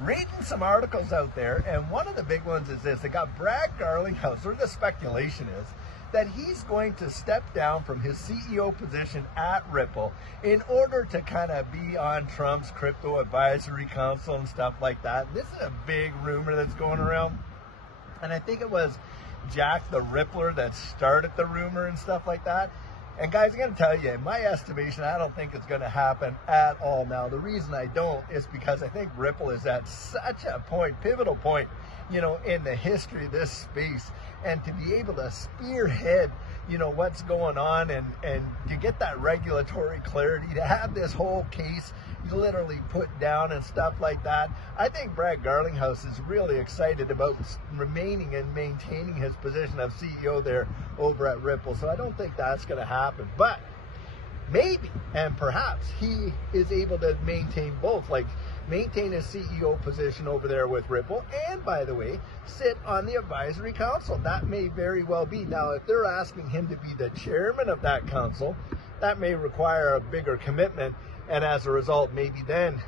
reading some articles out there, and one of the big ones is this. They got Brad Garlinghouse, or the speculation is that he's going to step down from his CEO position at Ripple in order to kind of be on Trump's crypto advisory council and stuff like that. This is a big rumor that's going around, and I think it was Jack the Rippler that started the rumor and stuff like that. And guys, I'm going to tell you, in my estimation, I don't think it's going to happen at all. Now, the reason I don't is because I think Ripple is at such a pivotal point, in the history of this space. And to be able to spearhead, what's going on and to get that regulatory clarity, to have this whole case literally put down and stuff like that. I think Brad Garlinghouse is really excited about remaining and maintaining his position of CEO there over at Ripple. So I don't think that's going to happen. But maybe, and perhaps, he is able to maintain both, like maintain his CEO position over there with Ripple, and by the way, sit on the advisory council. That may very well be. Now, if they're asking him to be the chairman of that council, that may require a bigger commitment, and as a result, maybe then,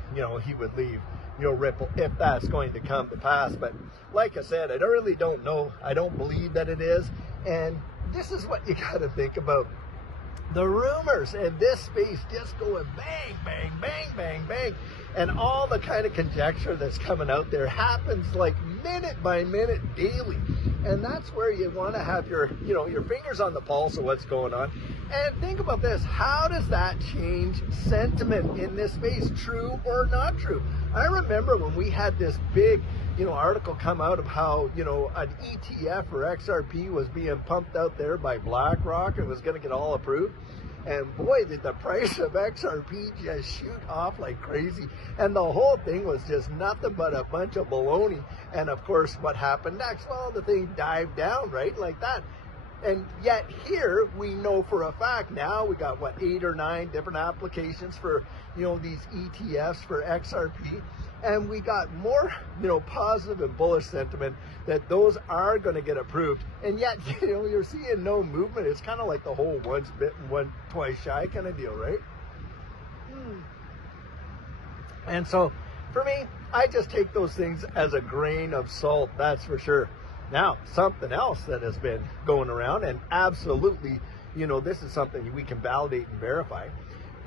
he would leave, Ripple, if that's going to come to pass. But like I said, I really don't know. I don't believe that it is, and this is what you got to think about. The rumors in this space just going bang, bang, bang, bang, bang. And all the kind of conjecture that's coming out there happens like minute by minute daily. And that's where you want to have your fingers on the pulse of what's going on. And think about this. How does that change sentiment in this space? True or not true? I remember when we had this big, article come out of how, an ETF or XRP was being pumped out there by BlackRock and was going to get all approved. And boy, did the price of XRP just shoot off like crazy. And the whole thing was just nothing but a bunch of baloney. And of course, what happened next? Well, the thing dived down, right? Like that. And yet here, we know for a fact now, we got, 8 or 9 different applications for, these ETFs for XRP. And we got more, positive and bullish sentiment that those are going to get approved. And yet, you're seeing no movement. It's kind of like the whole once bitten, twice shy kind of deal, right? And so, for me, I just take those things as a grain of salt, that's for sure. Now, something else that has been going around, and absolutely, this is something we can validate and verify.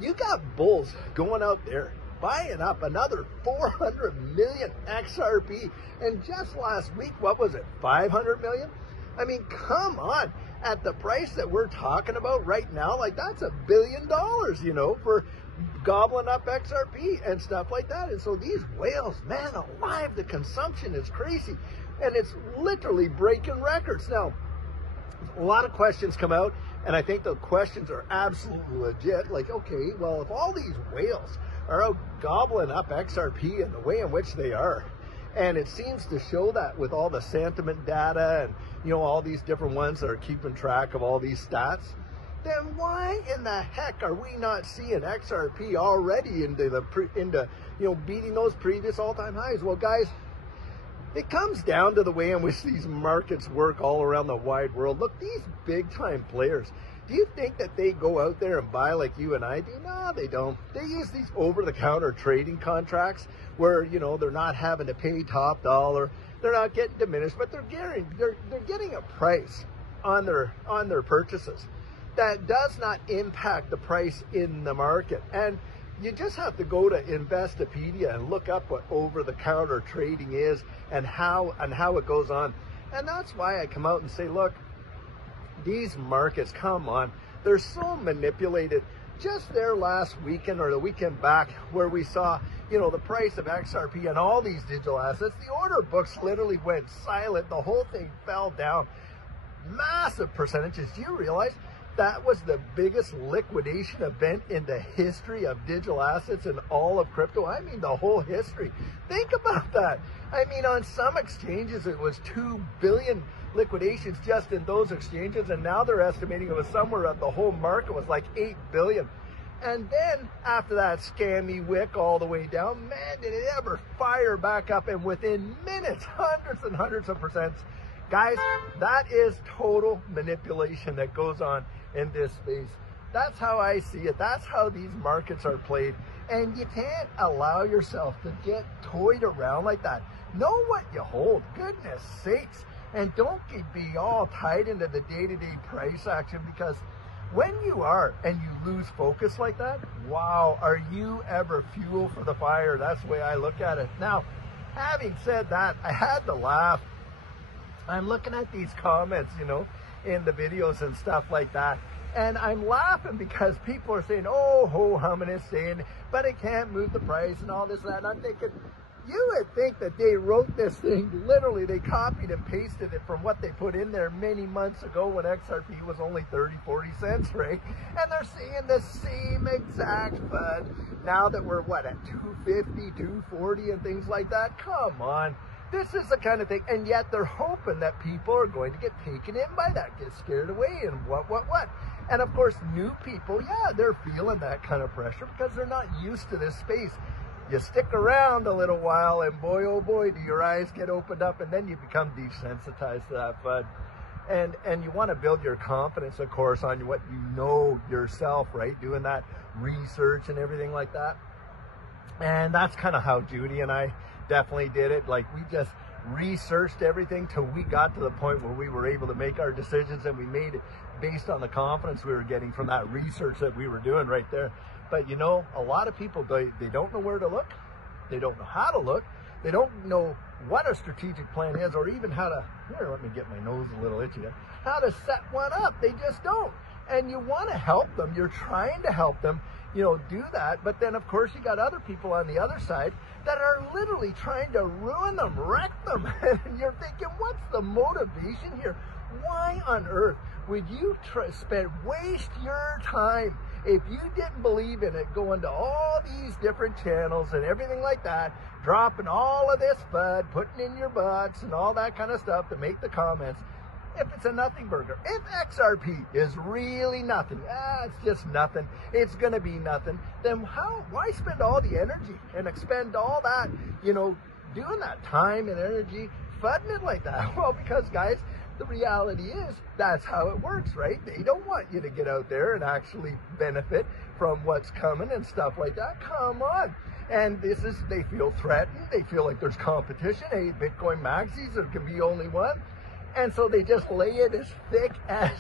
You got bulls going out there buying up another 400 million XRP. And just last week, what was it, 500 million? I mean, come on. At the price that we're talking about right now, like that's $1 billion, for gobbling up XRP and stuff like that. And so these whales, man alive, the consumption is crazy. And it's literally breaking records. Now, a lot of questions come out, and I think the questions are absolutely legit. Like, okay, well, if all these whales are out gobbling up XRP in the way in which they are, and it seems to show that with all the sentiment data and, all these different ones that are keeping track of all these stats, then why in the heck are we not seeing XRP already into beating those previous all-time highs? Well, guys, it comes down to the way in which these markets work all around the wide world. Look, these big-time players, do you think that they go out there and buy like you and I do? No, they don't. They use these over-the-counter trading contracts where, they're not having to pay top dollar. They're not getting diminished, but they're getting a price on their purchases that does not impact the price in the market. And you just have to go to Investopedia and look up what over-the-counter trading is and how it goes on. And that's why I come out and say, look, these markets, come on, they're so manipulated. Just there last weekend or the weekend back where we saw, the price of XRP and all these digital assets, the order books literally went silent. The whole thing fell down. Massive percentages. Do you realize that was the biggest liquidation event in the history of digital assets and all of crypto? I mean, the whole history. Think about that. I mean, on some exchanges, it was 2 billion liquidations just in those exchanges, and now they're estimating it was somewhere at the whole market was like 8 billion. And then after that scammy wick all the way down, man, did it ever fire back up, and within minutes, hundreds and hundreds of percents. Guys, that is total manipulation that goes on in this space. That's how I see it. That's how these markets are played. And you can't allow yourself to get toyed around like that. Know what you hold, goodness sakes. And don't be all tied into the day-to-day price action, because when you are and you lose focus like that, wow, are you ever fuel for the fire? That's the way I look at it. Now, having said that, I had to laugh. I'm looking at these comments, you know, in the videos and stuff like that. And I'm laughing because people are saying, oh, ho hum, and it's saying, but it can't move the price and all this and that. And I'm thinking, you would think that they wrote this thing, literally they copied and pasted it from what they put in there many months ago when XRP was only 30, 40 cents, right? And they're seeing the same exact FUD now that we're, what, at 250, 240 and things like that? Come on. This is the kind of thing, and yet they're hoping that people are going to get taken in by that, get scared away, and what. And of course, new people, yeah, they're feeling that kind of pressure because they're not used to this space. You stick around a little while, and boy, oh boy, do your eyes get opened up, and then you become desensitized to that FUD. And you want to build your confidence, of course, on what you know yourself, right? Doing that research and everything like that. And that's kind of how Judy and I definitely did it. Like, we just researched everything till we got to the point where we were able to make our decisions, and we made it based on the confidence we were getting from that research that we were doing right there. But you know, a lot of people, they don't know where to look, they don't know how to look, they don't know what a strategic plan is, or even how to, here, let me get my nose a little itchy, how to set one up. They just don't. And you want to help them, you're trying to help them, you know, do that. But then of course you got other people on the other side that are literally trying to ruin them, wreck them. And you're thinking, what's the motivation here? Why on earth would you waste your time if you didn't believe in it, going to all these different channels and everything like that, dropping all of this FUD, putting in your butts and all that kind of stuff to make the comments? If it's a nothing burger, if XRP is really nothing, it's just nothing, it's going to be nothing, then why spend all the energy and expend all that, you know, doing that time and energy, fudding it like that? Well, because guys, the reality is that's how it works, right? They don't want you to get out there and actually benefit from what's coming and stuff like that. Come on. And they feel threatened. They feel like there's competition. Hey, Bitcoin maxis, there can be only one. And so they just lay it as thick as